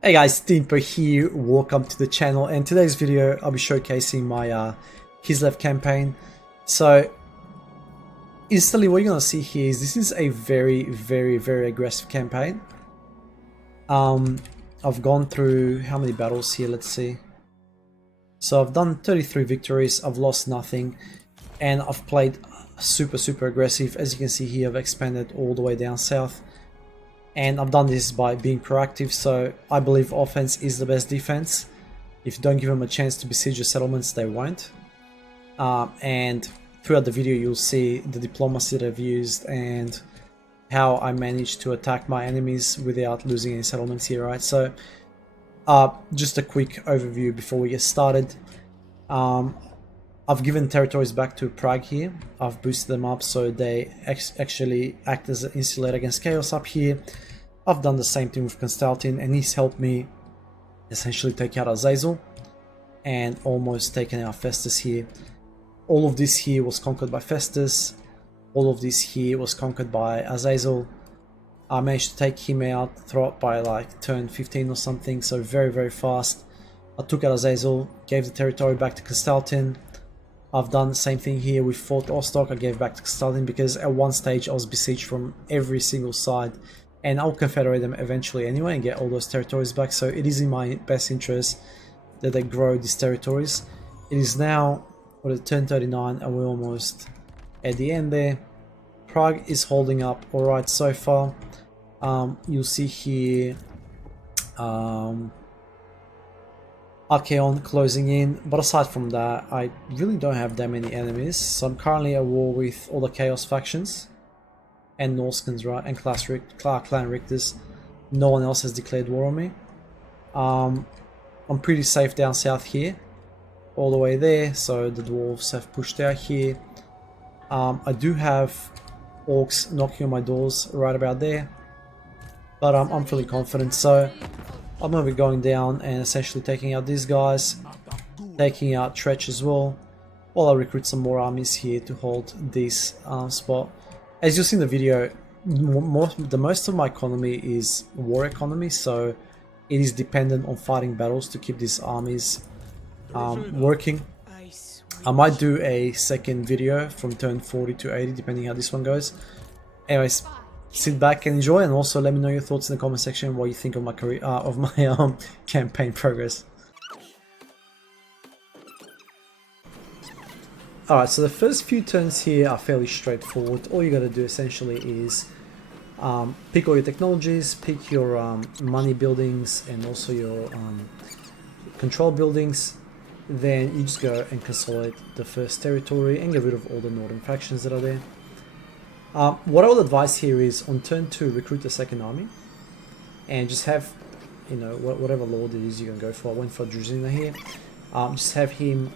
Hey guys, Deeper here, welcome to the channel, and today's video I'll be showcasing my Kislev campaign. So instantly what you're gonna see here is this is a very aggressive campaign. I've gone through how many battles here, let's see. So I've done 33 victories, I've lost nothing, and I've played super aggressive. As you can see here, I've expanded all the way down south. And I've done this by being proactive, so I believe offense is the best defense. If you don't give them a chance to besiege your settlements, they won't. And throughout the video you'll see the diplomacy that I've used and how I managed to attack my enemies without losing any settlements here, right? So just a quick overview before we get started. I've given territories back to Prague here. I've boosted them up so they actually act as an insulator against chaos up here. I've done the same thing with Constantine, and he's helped me essentially take out Azazel and almost taken out Festus here. All of this here was conquered by Festus. All of this here was conquered by Azazel. I managed to take him out throughout by like turn 15 or something, so very fast. I took out Azazel, gave the territory back to Constantine. I've done the same thing here with Fort Ostok. I gave back to Kislev because at one stage I was besieged from every single side, and I'll confederate them eventually anyway and get all those territories back. So it is in my best interest that they grow these territories. It is now turn 39 and we're almost at the end there. Prague is holding up alright so far. You'll see here Archeon closing in, but aside from that, I really don't have that many enemies. So I'm currently at war with all the Chaos factions and Norskans, right, and Clan Richters. No one else has declared war on me. I'm pretty safe down south here, all the way there. So the dwarves have pushed out here. I do have orcs knocking on my doors right about there, but I'm feeling confident. So I'm going to be going down and essentially taking out these guys, taking out Tretch as well, while I recruit some more armies here to hold this spot. As you'll see in the video, the most of my economy is war economy, so it is dependent on fighting battles to keep these armies working. I might do a second video from turn 40 to 80 depending how this one goes. Anyways, sit back and enjoy, and also let me know your thoughts in the comment section, what you think of my career, campaign progress. Alright, so the first few turns here are fairly straightforward. All you gotta do essentially is pick all your technologies, pick your money buildings and also your control buildings. Then you just go and consolidate the first territory and get rid of all the northern factions that are there. What I would advise here is on turn 2 recruit the second army and just have, you know, whatever lord it is you're gonna go for. I went for Druzina here. Just have him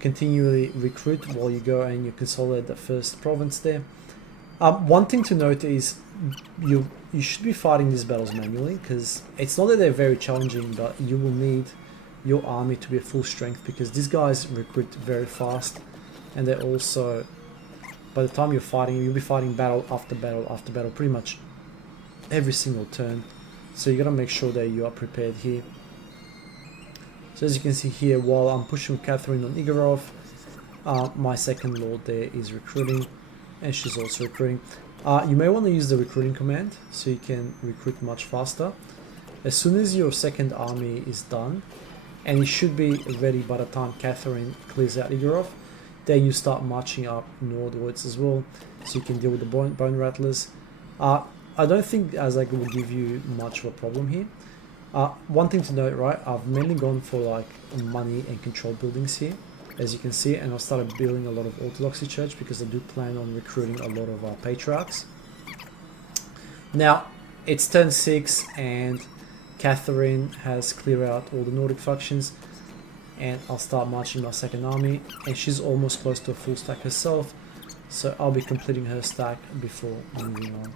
continually recruit while you go and you consolidate the first province there. One thing to note is you should be fighting these battles manually, because it's not that they're very challenging, but you will need your army to be at full strength because these guys recruit very fast, and they're also, by the time you're fighting, you'll be fighting battle after battle after battle pretty much every single turn. So you gotta make sure that you are prepared here. So as you can see here, while I'm pushing Catherine on Igorov, my second lord there is recruiting, and she's also recruiting. You may want to use the recruiting command so you can recruit much faster. As soon as your second army is done, and it should be ready by the time Catherine clears out Igorov, then you start marching up northwards as well, so you can deal with the bone rattlers. I don't think Azag will give you much of a problem here. One thing to note, right, I've mainly gone for like money and control buildings here, as you can see, and I've started building a lot of Orthodoxy Church because I do plan on recruiting a lot of patriarchs. Now, it's turn 6 and Catherine has cleared out all the Nordic factions, and I'll start marching my second army, and she's almost close to a full stack herself, so I'll be completing her stack before moving on.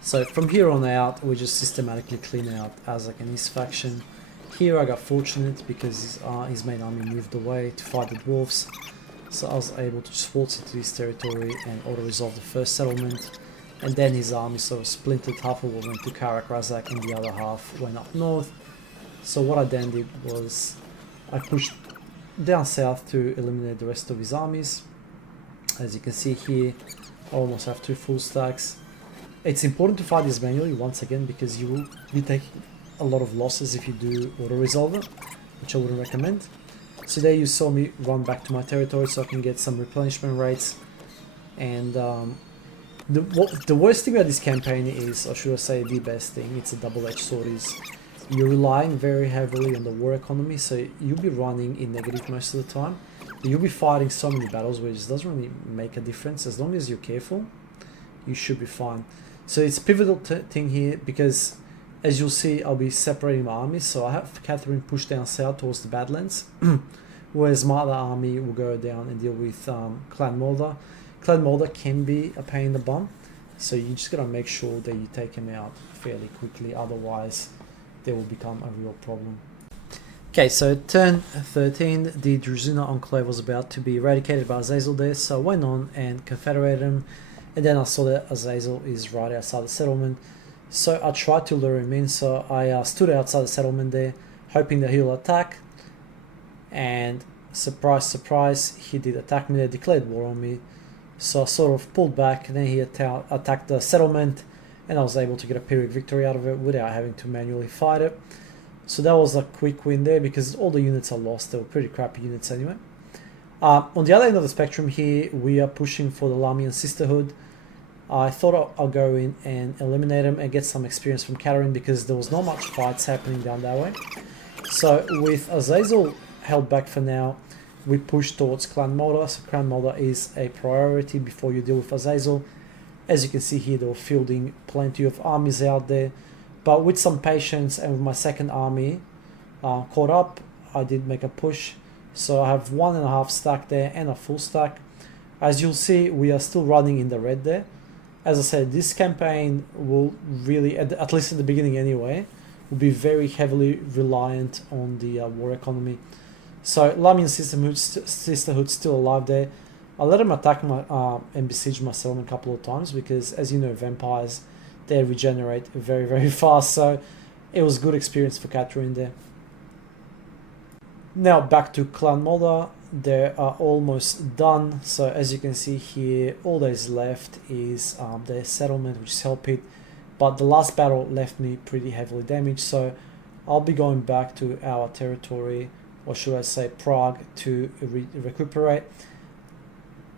So from here on out, we just systematically clean out Azak and his faction. Here I got fortunate because his main army moved away to fight the dwarves, so I was able to just waltz into his territory and auto-resolve the first settlement. And then his army sort of splintered, half of it went to Karak Razak and the other half went up north. So what I then did was I pushed down south to eliminate the rest of his armies. As you can see here, I almost have 2 full stacks. It's important to fight this manually once again because you will be taking a lot of losses if you do auto-resolve it, which I wouldn't recommend. So there you saw me run back to my territory so I can get some replenishment rates. And the worst thing about this campaign is, or should I say the best thing, it's a double-edged sword, is you're relying very heavily on the war economy, so you'll be running in negative most of the time. You'll be fighting so many battles where it just doesn't really make a difference. As long as you're careful, you should be fine. So it's a pivotal thing here because, as you'll see, I'll be separating my armies. So I have Catherine push down south towards the Badlands, whereas my other army will go down and deal with Clan Mulder. Clan Mulder can be a pain in the bum, so you just gotta make sure that you take him out fairly quickly, otherwise they will become a real problem. Okay, so turn 13, the Druzina Enclave was about to be eradicated by Azazel there, so I went on and confederated him, and then I saw that Azazel is right outside the settlement, so I tried to lure him in. So I stood outside the settlement there, hoping that he'll attack, and surprise, surprise, he did attack me. They declared war on me, so I sort of pulled back, and then he attacked the settlement, and I was able to get a Pyrrhic victory out of it without having to manually fight it. So that was a quick win there because all the units are lost. They were pretty crappy units anyway. On the other end of the spectrum here, we are pushing for the Lamian Sisterhood. I thought I'll go in and eliminate them and get some experience from Katerin because there was not much fights happening down that way. So with Azazel held back for now, we push towards Clan Mulder. So Clan Mulder is a priority before you deal with Azazel. As you can see here, they were fielding plenty of armies out there. But with some patience and with my second army caught up, I did make a push. So I have 1.5 stack there and a full stack. As you'll see, we are still running in the red there. As I said, this campaign will really, at least in the beginning anyway, will be very heavily reliant on the war economy. So Lamian Sisterhood's still alive there. I let him attack my and besiege my settlement a couple of times because, as you know, vampires, they regenerate very, very fast. So it was good experience for Catherine there. Now back to Clan Mulder. They are almost done. So as you can see here, all that is left is their settlement, which is Hellpit. But the last battle left me pretty heavily damaged. So I'll be going back to our territory, or should I say Prague, to recuperate.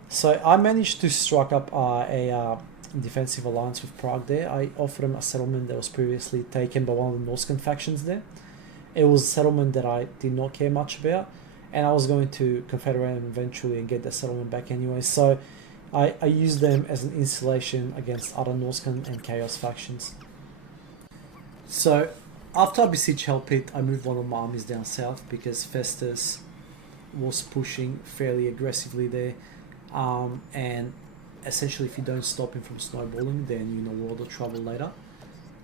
So I managed to strike up a defensive alliance with Prague there. I offered him a settlement that was previously taken by one of the Norscan factions there. It was a settlement that I did not care much about, and I was going to confederate him eventually and get that settlement back anyway. So I used them as an insulation against other Norscan and Chaos factions. So after I besieged Hellpit, I moved one of my armies down south because Festus was pushing fairly aggressively there. And essentially, if you don't stop him from snowballing, then you're in a world of trouble later.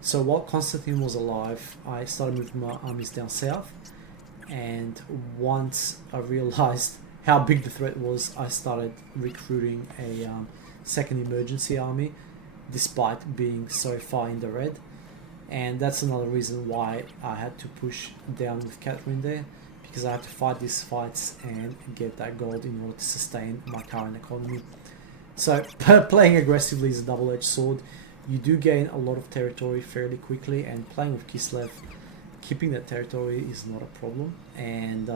So while Constantine was alive, I started moving my armies down south, and once I realized how big the threat was, I started recruiting a second emergency army, despite being so far in the red. And that's another reason why I had to push down with Catherine there, because I had to fight these fights and get that gold in order to sustain my current economy. So playing aggressively is a double-edged sword. You do gain a lot of territory fairly quickly, and playing with Kislev, keeping that territory is not a problem. And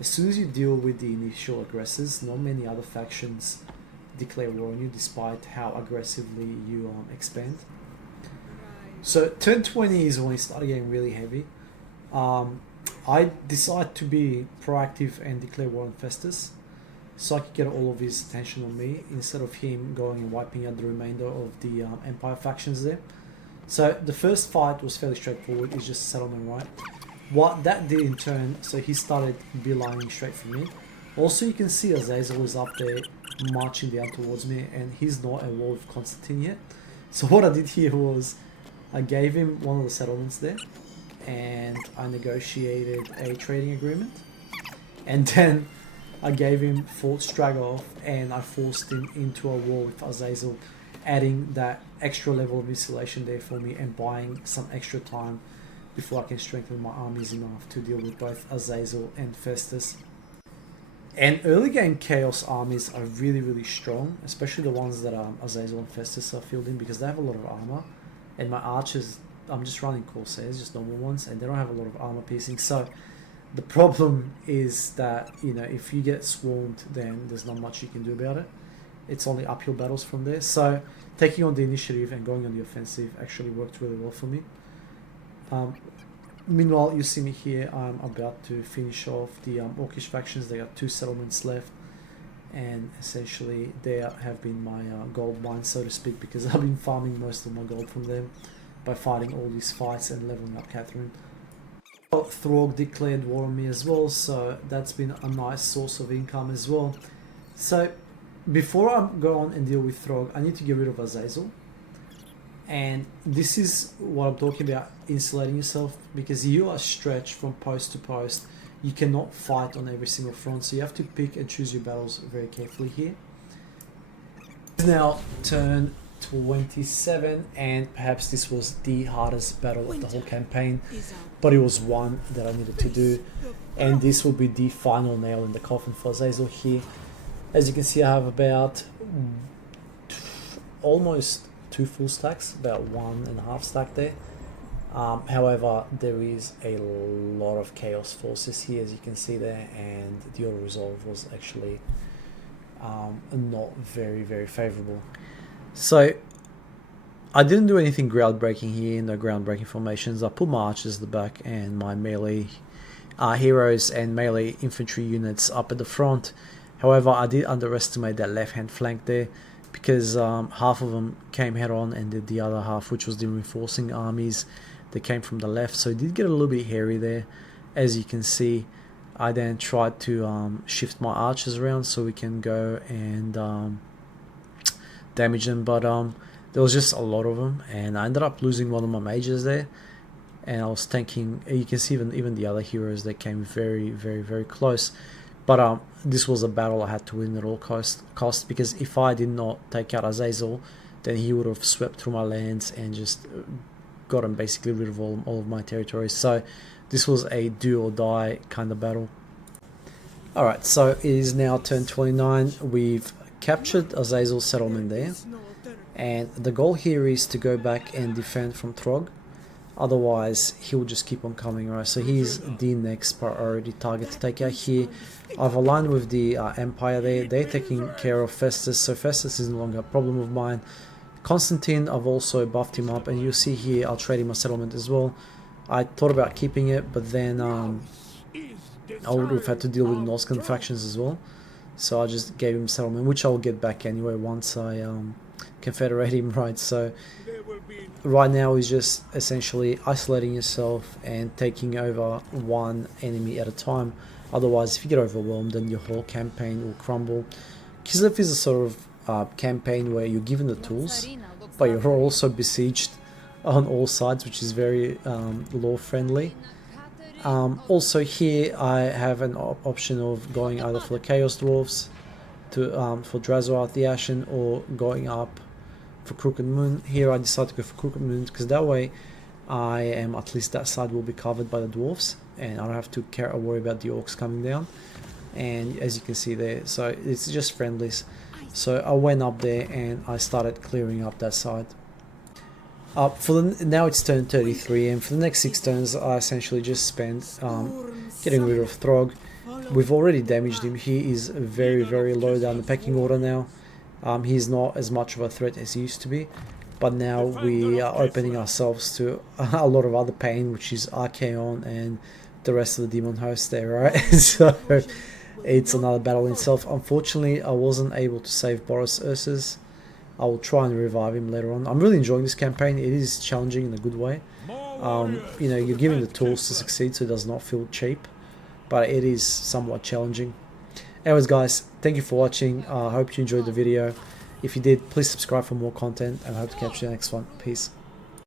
as soon as you deal with the initial aggressors, not many other factions declare war on you, despite how aggressively you expand. So turn 20 is when it started getting really heavy. I decided to be proactive and declare war on Festus, so I could get all of his attention on me instead of him going and wiping out the remainder of the Empire factions there. So the first fight was fairly straightforward. It's just a settlement, right? What that did in turn, so he started beelining straight for me. Also, you can see Azazel is up there marching down towards me, and he's not at war with Constantine yet. So what I did here was I gave him one of the settlements there, and I negotiated a trading agreement, and then I gave him Fort Stragov, and I forced him into a war with Azazel. adding that extra level of insulation there for me and buying some extra time before I can strengthen my armies enough to deal with both Azazel and Festus. And early game Chaos armies are really strong, especially the ones that Azazel and Festus are fielding, because they have a lot of armor. And my archers, I'm just running Corsairs, just normal ones, and they don't have a lot of armor piercing. So the problem is that, you know, if you get swarmed, then there's not much you can do about it. It's only uphill battles from there. So taking on the initiative and going on the offensive actually worked really well for me. Meanwhile, you see me here, I'm about to finish off the Orcish factions. They got 2 settlements left, and essentially they have been my gold mine, so to speak, because I've been farming most of my gold from them by fighting all these fights and leveling up Catherine. Throg declared war on me as well, so that's been a nice source of income as well. So before I go on and deal with Throg, I need to get rid of Azazel. And this is what I'm talking about, insulating yourself, because you are stretched from post to post. You cannot fight on every single front, so you have to pick and choose your battles very carefully here. It's now turn 27, and perhaps this was the hardest battle of the whole campaign, but it was one that I needed to do, and this will be the final nail in the coffin for Azazel here. As you can see, I have about almost 2 full stacks, about 1.5 stack there. However, there is a lot of chaos forces here, as you can see there, and the auto resolve was actually not very favorable. So I didn't do anything groundbreaking here, no groundbreaking formations. I put my archers at the back and my melee heroes and melee infantry units up at the front. However, I did underestimate that left hand flank there, because half of them came head on, and the other half, which was the reinforcing armies, that came from the left. So it did get a little bit hairy there. As you can see, I then tried to shift my archers around so we can go and damage them, but there was just a lot of them, and I ended up losing one of my mages there, and I was tanking. You can see even the other heroes that came very close. But this was a battle I had to win at all cost, because if I did not take out Azazel, then he would have swept through my lands and just gotten basically rid of all of my territories. So this was a do or die kind of battle. Alright, so it is now turn 29. We've captured Azazel's settlement there, and the goal here is to go back and defend from Throg. Otherwise, he will just keep on coming, right? So he's the next priority target to take out here. I've aligned with the Empire there. They're taking care of Festus, so Festus is no longer a problem of mine. Constantine, I've also buffed him up, and you'll see here I'll trade him a settlement as well. I thought about keeping it, but then I would have had to deal with Norscan factions as well. So I just gave him settlement, which I'll get back anyway once I confederate him, right? So right now is just essentially isolating yourself and taking over one enemy at a time. Otherwise, if you get overwhelmed, then your whole campaign will crumble. Kislev is a sort of campaign where you're given the tools, but you're also besieged on all sides, which is very lore friendly. Also here I have an option of going either for the Chaos Dwarves to for Drazoath the Ashen, or going up for Crooked Moon. Here I decided to go for Crooked Moon, because that way I am, at least that side will be covered by the Dwarves, and I don't have to worry about the Orcs coming down. And as you can see there, so it's just friendlies. So I went up there and I started clearing up that side. Now it's turn 33, and for the next 6 turns I essentially just spent getting rid of Throg. We've already damaged him. He is very low down the pecking order now. He's not as much of a threat as he used to be, but now we are opening ourselves to a lot of other pain, which is Archaon and the rest of the demon host there, right? So it's another battle in itself. Unfortunately, I wasn't able to save Boris Ursus. I will try and revive him later on. I'm really enjoying this campaign. It is challenging in a good way. You know, you're given the tools to succeed, so it does not feel cheap, but it is somewhat challenging. Anyways guys, thank you for watching. I hope you enjoyed the video. If you did, please subscribe for more content, and I hope to catch you in the next one. Peace.